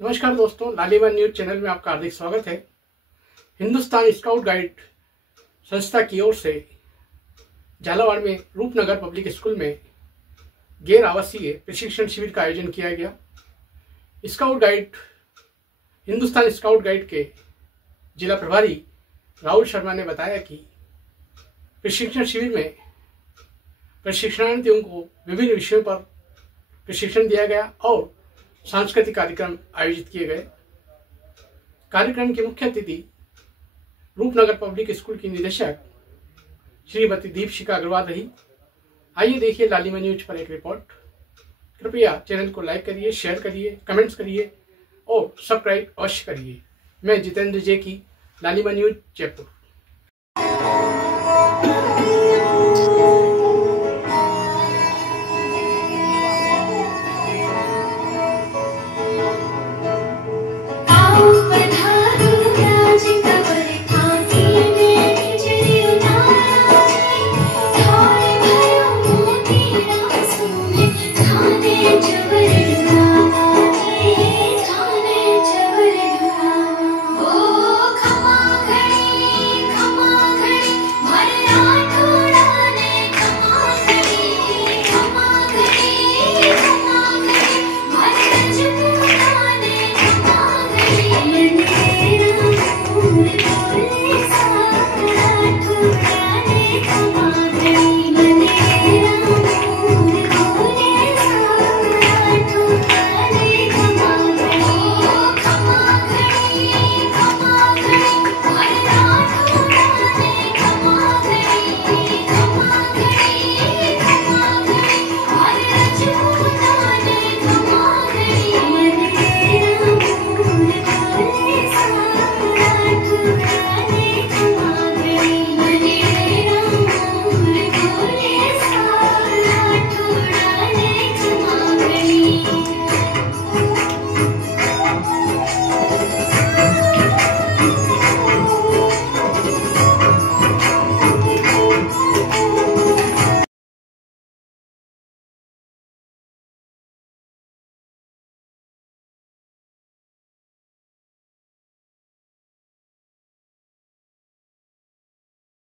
नमस्कार दोस्तों, लालीमा news channel में आपका हार्दिक स्वागत है। हिंदुस्तान स्काउट गाइड संस्था की ओर से झालावाड़ में रूपनगर पब्लिक स्कूल में गैर आवासीय प्रशिक्षण शिविर का आयोजन किया गया। Scout guide Hindustan scout guide के जिला प्रभारी राहुल शर्मा ने बताया कि प्रशिक्षण शिविर में प्रशिक्षणार्थियों को विभिन्न विषयों पर प्रशिक्षण दिया गया और सांस्कृतिक कार्यक्रम आयोजित किए गए। कार्यक्रम की मुख्य अतिथि रूपनगर पब्लिक स्कूल की निदेशक श्रीमती दीपशिखा अग्रवाल रही। आइए देखिए लालीमा न्यूज पर एक रिपोर्ट। कृपया चैनल को लाइक करिए, शेयर करिए, कमेंट्स करिए और सब्सक्राइब अवश्य करिए। मैं जितेंद्र जे की, लालीमा न्यूज जयपुर।